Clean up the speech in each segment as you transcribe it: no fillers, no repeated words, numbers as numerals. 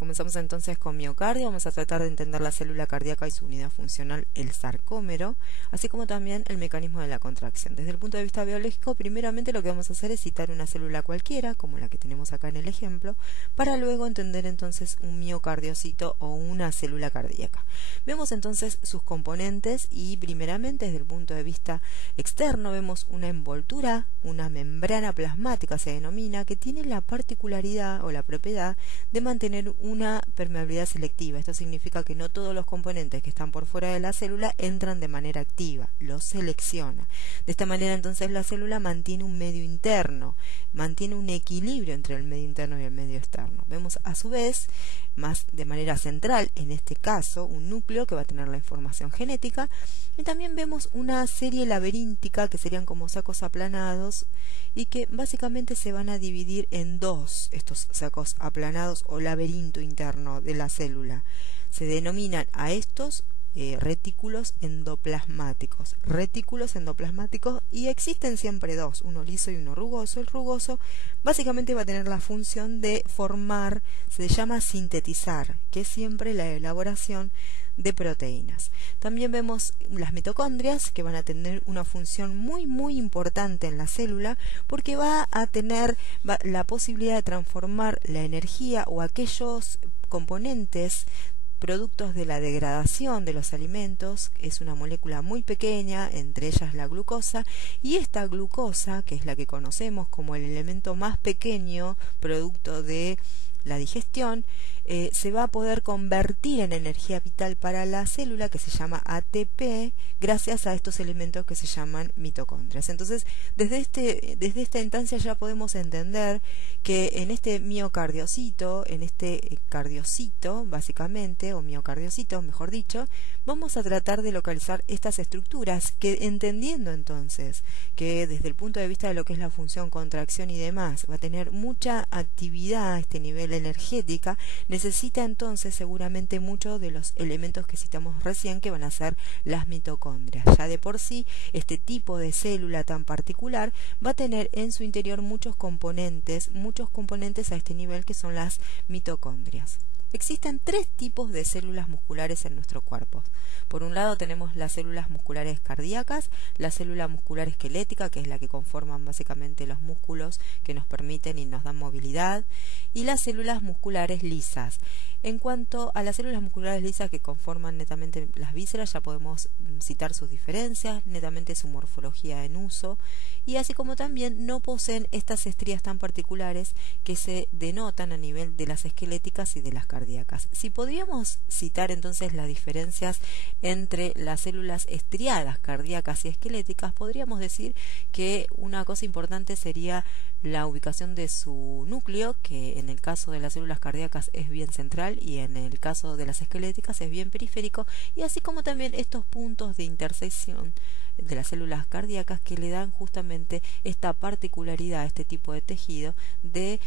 Comenzamos entonces con miocardio. Vamos a tratar de entender la célula cardíaca y su unidad funcional, el sarcómero, así como también el mecanismo de la contracción. Desde el punto de vista biológico, primeramente lo que vamos a hacer es citar una célula cualquiera, como la que tenemos acá en el ejemplo, para luego entender entonces un miocardiocito o una célula cardíaca. Vemos entonces sus componentes y primeramente desde el punto de vista externo vemos una envoltura, una membrana plasmática se denomina, que tiene la particularidad o la propiedad de mantener una permeabilidad selectiva. Esto significa que no todos los componentes que están por fuera de la célula entran de manera activa, los selecciona. De esta manera entonces la célula mantiene un medio interno, mantiene un equilibrio entre el medio interno y el medio externo. Vemos a su vez, más de manera central en este caso, un núcleo que va a tener la información genética, y también vemos una serie laberíntica que serían como sacos aplanados y que básicamente se van a dividir en dos, estos sacos aplanados o laberinto interno de la célula. Se denominan a estos retículos endoplasmáticos. Retículos endoplasmáticos, y existen siempre dos, uno liso y uno rugoso. El rugoso básicamente va a tener la función de formar, se llama sintetizar, que es siempre la elaboración de proteínas. También vemos las mitocondrias, que van a tener una función muy importante en la célula, porque va a tener la posibilidad de transformar la energía o aquellos componentes productos de la degradación de los alimentos. Es una molécula muy pequeña, entre ellas la glucosa, y esta glucosa, que es la que conocemos como el elemento más pequeño producto de la digestión, se va a poder convertir en energía vital para la célula, que se llama ATP, gracias a estos elementos que se llaman mitocondrias. Entonces, desde esta instancia ya podemos entender que en este miocardiocito, en este cardiocito, básicamente, o miocardiocito, mejor dicho, vamos a tratar de localizar estas estructuras, que entendiendo entonces que desde el punto de vista de lo que es la función, contracción y demás, va a tener mucha actividad a este nivel energética, necesita entonces seguramente muchos de los elementos que citamos recién, que van a ser las mitocondrias. Ya de por sí, este tipo de célula tan particular va a tener en su interior muchos componentes a este nivel, que son las mitocondrias. Existen tres tipos de células musculares en nuestro cuerpo. Por un lado tenemos las células musculares cardíacas, la célula muscular esquelética, que es la que conforman básicamente los músculos que nos permiten y nos dan movilidad, y las células musculares lisas. En cuanto a las células musculares lisas que conforman netamente las vísceras, ya podemos citar sus diferencias, netamente su morfología en uso, y así como también no poseen estas estrías tan particulares que se denotan a nivel de las esqueléticas y de las cardíacas. Si podríamos citar entonces las diferencias entre las células estriadas cardíacas y esqueléticas, podríamos decir que una cosa importante sería la ubicación de su núcleo, que en el caso de las células cardíacas es bien central y en el caso de las esqueléticas es bien periférico, y así como también estos puntos de intersección de las células cardíacas que le dan justamente esta particularidad a este tipo de tejido de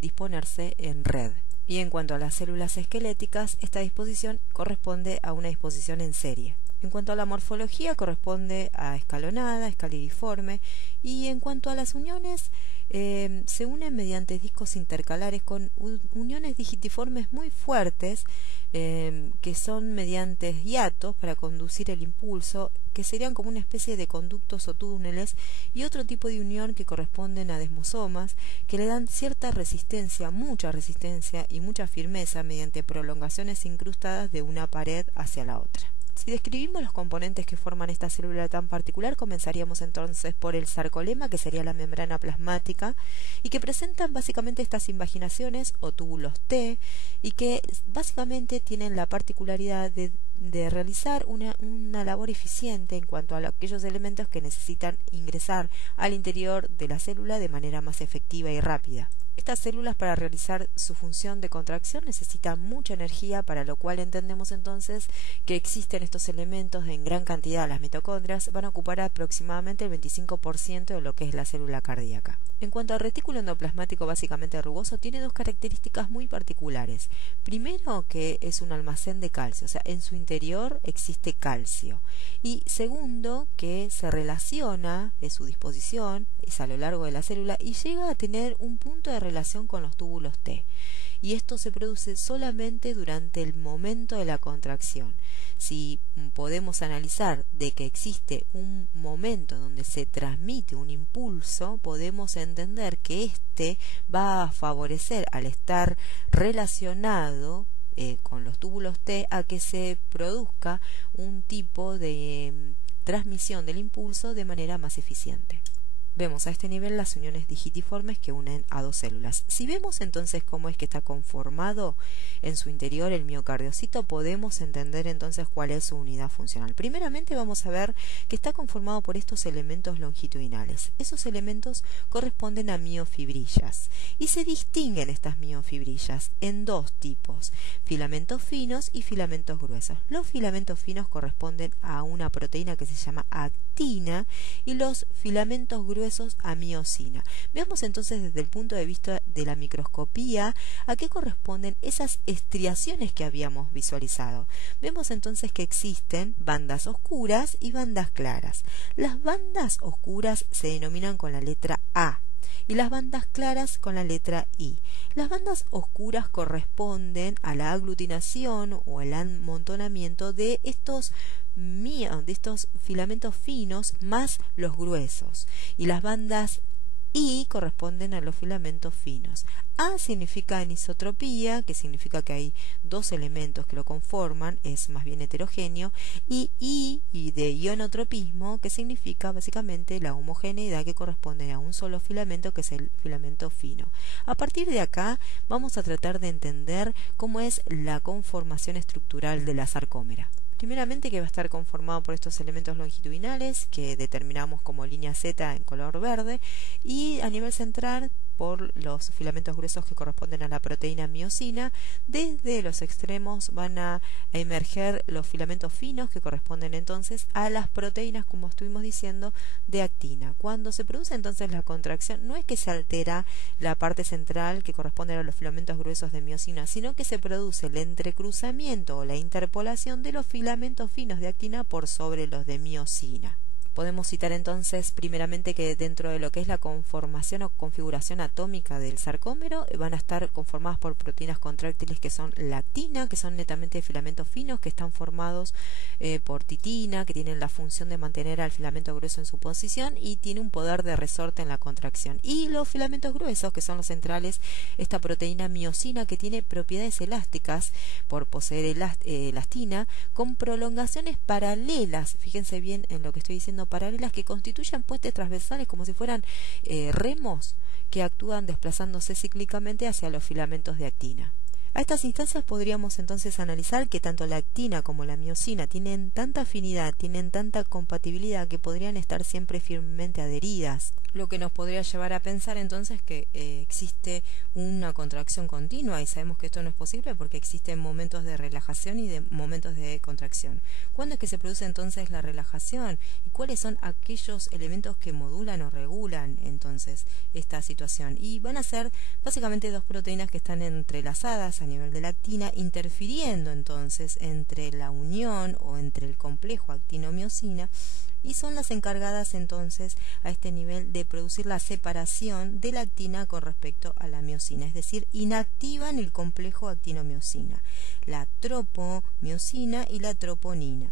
disponerse en red. Y en cuanto a las células esqueléticas, esta disposición corresponde a una disposición en serie. En cuanto a la morfología, corresponde a escalonada, escalidiforme, y en cuanto a las uniones, se unen mediante discos intercalares con uniones digitiformes muy fuertes, que son mediante hiatos para conducir el impulso, que serían como una especie de conductos o túneles, y otro tipo de unión que corresponden a desmosomas, que le dan cierta resistencia, mucha resistencia y mucha firmeza mediante prolongaciones incrustadas de una pared hacia la otra. Si describimos los componentes que forman esta célula tan particular, comenzaríamos entonces por el sarcolema, que sería la membrana plasmática, y que presentan básicamente estas invaginaciones o túbulos T, y que básicamente tienen la particularidad de realizar una labor eficiente en cuanto a aquellos elementos que necesitan ingresar al interior de la célula de manera más efectiva y rápida. Estas células, para realizar su función de contracción, necesitan mucha energía, para lo cual entendemos entonces que existen estos elementos en gran cantidad. Las mitocondrias van a ocupar aproximadamente el 25% de lo que es la célula cardíaca. En cuanto al retículo endoplasmático básicamente rugoso, tiene dos características muy particulares. Primero, que es un almacén de calcio, o sea, en su interior existe calcio. Y segundo, que se relaciona, su disposición es a lo largo de la célula y llega a tener un punto de relación con los túbulos T. y esto se produce solamente durante el momento de la contracción. Si podemos analizar de que existe un momento donde se transmite un impulso, podemos entender que este va a favorecer, al estar relacionado con los túbulos T, a que se produzca un tipo de transmisión del impulso de manera más eficiente. Vemos a este nivel las uniones digitiformes que unen a dos células. Si vemos entonces cómo es que está conformado en su interior el miocardiocito, podemos entender entonces cuál es su unidad funcional. Primeramente vamos a ver que está conformado por estos elementos longitudinales. Esos elementos corresponden a miofibrillas y se distinguen estas miofibrillas en dos tipos: filamentos finos y filamentos gruesos. Los filamentos finos corresponden a una proteína que se llama actina y los filamentos gruesos a miosina. Veamos entonces desde el punto de vista de la microscopía a qué corresponden esas estriaciones que habíamos visualizado. Vemos entonces que existen bandas oscuras y bandas claras. Las bandas oscuras se denominan con la letra A y las bandas claras con la letra I. Las bandas oscuras corresponden a la aglutinación o el amontonamiento de estos filamentos finos más los gruesos, y las bandas I corresponden a los filamentos finos. A significa anisotropía, que significa que hay dos elementos que lo conforman, es más bien heterogéneo, y I de ionotropismo, que significa básicamente la homogeneidad, que corresponde a un solo filamento, que es el filamento fino. A partir de acá vamos a tratar de entender cómo es la conformación estructural de la sarcómera. Primeramente, que va a estar conformado por estos elementos longitudinales que determinamos como línea Z en color verde, y a nivel central por los filamentos gruesos que corresponden a la proteína miosina. Desde los extremos van a emerger los filamentos finos que corresponden entonces a las proteínas, como estuvimos diciendo, de actina. Cuando se produce entonces la contracción, no es que se altera la parte central que corresponde a los filamentos gruesos de miosina, sino que se produce el entrecruzamiento o la interpolación de los filamentos finos de actina por sobre los de miosina. Podemos citar entonces primeramente que dentro de lo que es la conformación o configuración atómica del sarcómero van a estar conformadas por proteínas contráctiles que son la actina, que son netamente filamentos finos, que están formados por titina, que tienen la función de mantener al filamento grueso en su posición y tiene un poder de resorte en la contracción. Y los filamentos gruesos, que son los centrales, esta proteína miosina, que tiene propiedades elásticas por poseer elastina, con prolongaciones paralelas, fíjense bien en lo que estoy diciendo, paralelas, que constituyen puentes transversales como si fueran remos que actúan desplazándose cíclicamente hacia los filamentos de actina. A estas instancias podríamos entonces analizar que tanto la actina como la miosina tienen tanta afinidad, tienen tanta compatibilidad, que podrían estar siempre firmemente adheridas, lo que nos podría llevar a pensar entonces que existe una contracción continua, y sabemos que esto no es posible porque existen momentos de relajación y de momentos de contracción. ¿Cuándo es que se produce entonces la relajación? ¿Y cuáles son aquellos elementos que modulan o regulan entonces esta situación? Y van a ser básicamente dos proteínas que están entrelazadas a nivel de la actina, interfiriendo entonces entre la unión o entre el complejo actino-miosina, y son las encargadas entonces a este nivel de producir la separación de la actina con respecto a la miosina, es decir, inactivan el complejo actino-miosina, la tropomiosina y la troponina.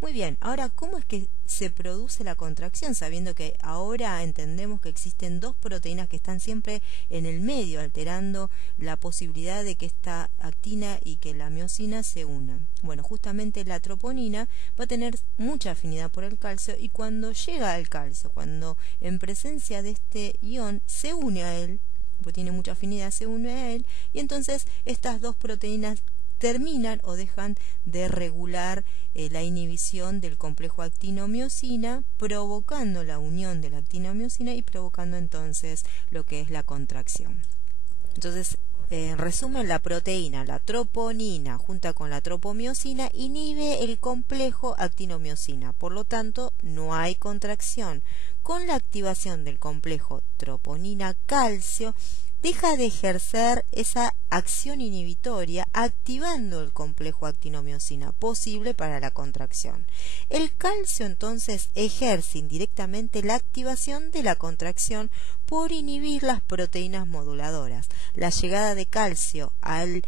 Muy bien, ahora, ¿cómo es que se produce la contracción? Sabiendo que ahora entendemos que existen dos proteínas que están siempre en el medio, alterando la posibilidad de que esta actina y que la miosina se unan. Bueno, justamente la troponina va a tener mucha afinidad por el calcio, y cuando llega al calcio, cuando en presencia de este ion se une a él, porque tiene mucha afinidad, se une a él, y entonces estas dos proteínas terminan o dejan de regular la inhibición del complejo actino-miosina, provocando la unión de la actino-miosina y provocando entonces lo que es la contracción. Entonces, en resumen, la proteína, la troponina, junta con la tropomiosina, inhibe el complejo actino-miosina. Por lo tanto, no hay contracción. Con la activación del complejo troponina-calcio, deja de ejercer esa acción inhibitoria activando el complejo actinomiosina posible para la contracción. El calcio entonces ejerce indirectamente la activación de la contracción por inhibir las proteínas moduladoras. La llegada de calcio al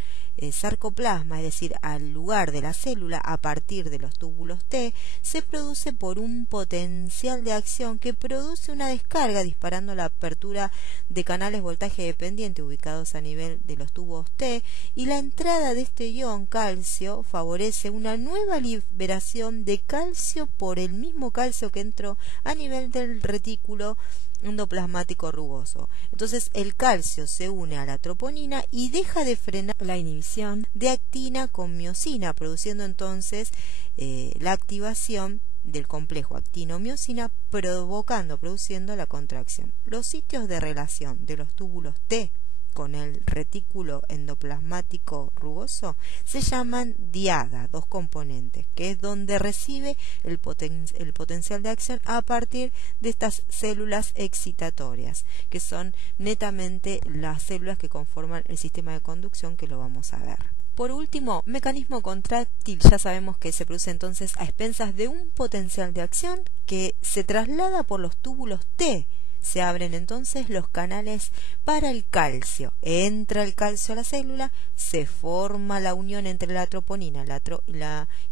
sarcoplasma, es decir, al lugar de la célula a partir de los túbulos T, se produce por un potencial de acción que produce una descarga disparando la apertura de canales voltaje dependiente ubicados a nivel de los tubos T, y la entrada de este ion calcio favorece una nueva liberación de calcio por el mismo calcio que entró a nivel del retículo endoplasmático rugoso. Entonces el calcio se une a la troponina y deja de frenar la inhibición de actina con miosina, produciendo entonces la activación del complejo actino-miosina, produciendo la contracción. Los sitios de relación de los túbulos T con el retículo endoplasmático rugoso se llaman diada, dos componentes, que es donde recibe el potencial de acción a partir de estas células excitatorias, que son netamente las células que conforman el sistema de conducción, que lo vamos a ver. Por último, mecanismo contráctil. Ya sabemos que se produce entonces a expensas de un potencial de acción que se traslada por los túbulos T. Se abren entonces los canales para el calcio. Entra el calcio a la célula, se forma la unión entre la troponina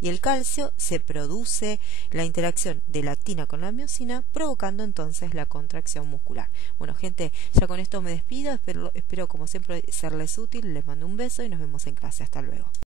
y el calcio, se produce la interacción de la actina con la miosina, provocando entonces la contracción muscular. Bueno, gente, ya con esto me despido. Espero como siempre serles útil. Les mando un beso y nos vemos en clase. Hasta luego.